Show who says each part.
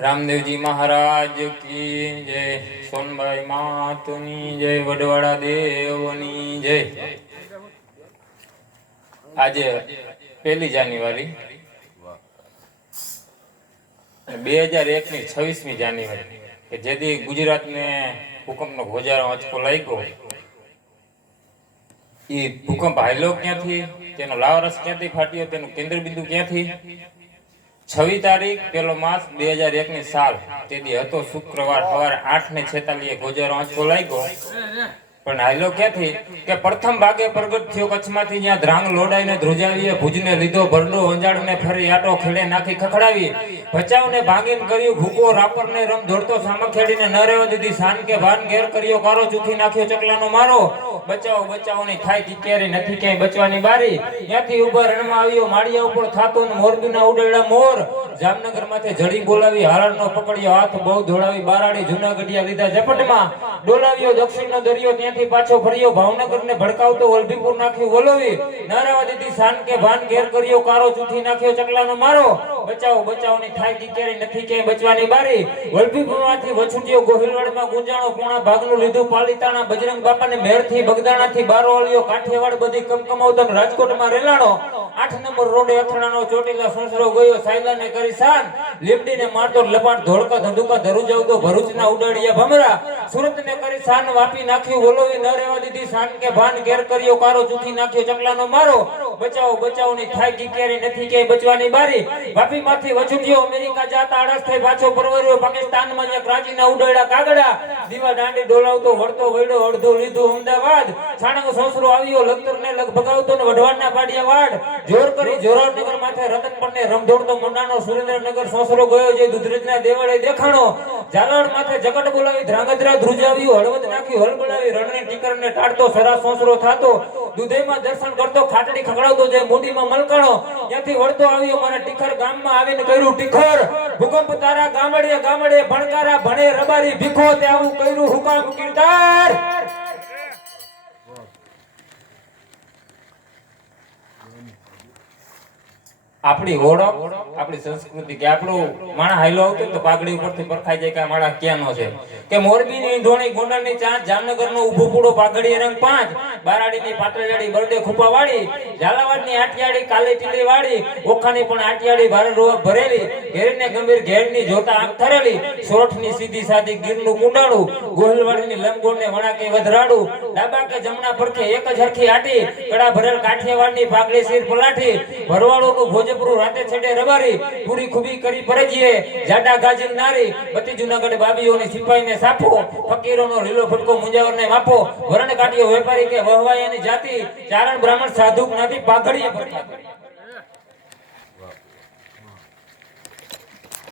Speaker 1: રામદેવજી મહારાજ કી જય. સોનભાઈ માતની જય. વડવાડા દેવની જય. આજે પહેલી જાન્યુઆરી. બે હજાર એકની છવ્વીસમી જાન્યુઆરી. કે જેથી ગુજરાતને ભૂકંપનો ગોજારો આંચકો લાગ્યો. એ ભૂકંપ હાલ્યો ક્યાંથી? તેનો લાવારસ ક્યાંથી ફાટ્યો? તેનું કેન્દ્ર બિંદુ ક્યાંથી? છવ્વીસ તારીખ પેલો માસ બે હજાર એક ની સાલ. તેથી હતો શુક્રવાર, સવારે આઠ ને છેતાલીએ ગોજારો આંચકો લાગ્યો. પણ હાલો ક્યાંથી? કે પ્રથમ ભાગે પ્રગટ થયો કચ્છમાંથી જ્યાં ધ્રાંગ લોડાઈને ધ્રુજાવીએ ભુજને લીધો ભરડો અંજાડને ફરી આટો ખેડે નાખી ખખડાવી. ભચાવને ભાંગીને કર્યું, ભૂકો રાપરને રમ દોડતો સામખેડીને ન રહેવા દીધી. શાન કે ભાન ઘેર કર્યો, કારો ચૂકી નાખ્યો, ચકલાનો મારો. બચાવો બચાવો ની થાય કિકેરી નથી ક્યાંય બચવાની બારી. ત્યાંથી ઊભા રણમાં આવ્યો, માળિયા ઉપર થાતો ના ઉડેલા મોર. જામનગર માથે જડી બોલાવી, હારણનો પકડ્યો, હાથ બહુ ધોળાવી, બારાડી જુનાગઢિયા લીધા ઝપટમાં. ડોલાવ્યો દક્ષિણનો દરિયો, ત્યાંથી પાછો ફર્યો ભાવનગર ને ભડકાવતો વલભીપુર નાખ્યું વલોવી. નારાવા દીધી કે ભાન ઘેર કર્યો કારો ચૂથી નાખ્યો, ચકલાનો મારો. બચાવો, બચાવની થાય કેરી નથી કે બચવાની બારી. વલભી વલભીપુરમાંથી વછુટીઓ ગોહિલવાડમાં ગુંજાણો પૂણા ભાગનું લીધું. પાલિતાણા બજરંગ બાપાને મેરથી બગદાણાથી બારો વાળ્યો કાઠિયાવાડ બધી કમકમાવતો રાજકોટમાં રેલાણો. આઠ નંબર રોડે અથડાનો ચોટીલા સુસરો ગયો, સાયલાને કરી શાન. લીમડીને મારતો લપાટ ધોળકા ધંધુકા ધરું જાવતો ભરૂચના ઉડાડિયા ભમરા. સુરતને કરી શાન વાપી નાખ્યું ઓલોવી ન રહેવા દીધી, શાન કે ભાન ઘેર કર્યો, કારો ચૂકી નાખ્યો, ચકલાનો મારો. બચાવો બચાવો, ની થાય કિકેરી નથી કે બચવાની બારી. વાપી માંથી વછુટ્યો અમેરિકા જાતા આળસ થઈ પાછો પરવર્યો, પાકિસ્તાનમાં જ્યાં કરાચીના ઉડાડ્યા કાગડા. દીવા દાંડી ડોલાવતો, વળતો, વળ્યો, અડધો લીધું અમદાવાદ. છાણંગ સોસરો આવ્યો લખતર ને લગ ભગાવતો ને વઢવાડના પાડિયા વાડ. જોર કરી જોરાવનગર માથે રતન પન્ને રમધોડતો મંડાનો સુરેન્દ્રનગર સોસરો ગયો જે દુધરેજના દેવળે દેખાણો. ઝાલોડ માથે જગટ બોલાવી ધ્રાંગધ્રા ધ્રુજાવ્યું, હળવદ નાખી હળ બોલાવી રણને ટીકર ને ટાળતો સરા સોસરો થાતો. દુધેમાં દર્શન કરતો, ખાટડી ખકડાવતો જે મોડીમાં મલકાણો. ત્યાંથી વળતો આવ્યો મારા ટીખર ગામમાં આવીને કર્યું ટીખર. ભૂકંપ તારા ગામડે ગામડે ભણકારા ભણે રબારી ભીખો તે આવું કર્યું હુકામ કીર્તાર. આપણી ઓળખ, આપણી સંસ્કૃતિ, કે આપણું માણા હાઈલો આવતો તો પાઘડી ઉપરથી પરખાઈ જાય કે આ ક્યાંનો છે. કે મોરબીની ઢોણી ગોંડલની ચાંચ જામનગરનો ઊભો પૂડો પાઘડી રંગ પાંચ, બારાડીની પાટણજાડી બરડે ખુપા વાળી ઝાલાવાડની આટિયાળી કાલે ટીલી વાળી ઓખાની પણ આટિયાળી ભારે રોવા ભરેલી, ઘેરને ગંભીર ઘેરની જોતા આંખ થરેલી, સોરઠની સીધી સાદી ગીરનું કુંડાળું, ગોહિલવાડીની લંબગોળને વણાકે વધરાડું, ડાબા કે જમણા પડખે એક જ હરખી આટી, કડા ભરેલ કાઠિયાવાડની પાઘડી શીર પલાઠી ભરવાડોનું ભોજપુરું રાતે છેડે રબારી પૂરી ખૂબી કરી પરજીએ. જાડા ગાજન નારી બતી જુનાગઢ બાબીઓની સિપાહીને સાપો, ફકીરોનો લીલો ફટકો મુંજાવરને માપો. વરણ કાઢ્યો વેપારી કે વહવાયાની જાતિ, ચારણ બ્રાહ્મણ સાધુ જ્ઞાતિ પાઘડીએ પડતા